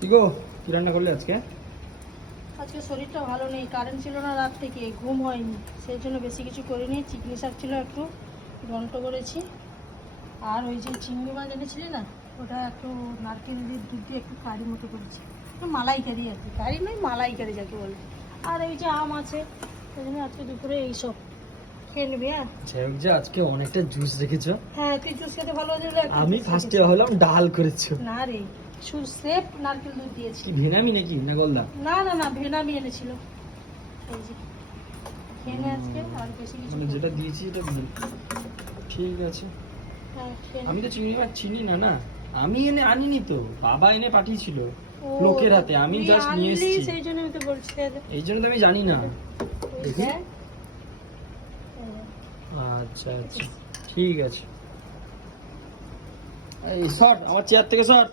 কি গো, কি রান্না করলে আজকে? আজকে শরীরটা ভালো নেই, কারেন্ট ছিল না রাত থেকে, ঘুম হয়নি, সেই জন্য বেশি কিছু করিনি। চিকনি শাক ছিল একটু, ঘন্ট করেছি। আর ওই যে চিংড়ি মাছ এনেছিলি না, ওটা একটু নারকেল দিয়ে দুধ দিয়ে একটু কারি মতো করেছি, একটু মালাইকারি আর কি, কারি নয় মালাইকারি যাকে বলে। আর এই যে আম আছে, সেই জন্য আজকে দুপুরে এইসব খেয়ে নেবে। যাই হোক, যে আজকে অনেকটা জুস রেখেছো। হ্যাঁ, তুই জুস খেতে ভালো হলে। আমি ফার্স্টে হলাম ডাল করেছো। না রে, শুধু সেফ নারকেল দুধ দিয়েছি। কি ভেনামি নাকি না গলদা? না না না, ভেনামি এনেছিল। এই যে খেয়ে নে আজকে, আর বেশি কিছু মানে যেটা দিয়েছি এটা ঠিক আছে। হ্যাঁ, খেয়ে নে। আমি তো চিংড়ি মাছ চিনি না। না, আমি আনিনি তো, বাবা এনে পাঠিয়েছিল ও, লোকের হাতে, আমি তুই জাস্ট নিয়ে আনলি, এসেছি। সেই জন্য আমি তো বলছি। এই জন্য তো আমি জানি না। দেখি। হ্যাঁ, আচ্ছা আচ্ছা, ঠিক আছে। এই সর, আমার চেয়ার থেকে সর।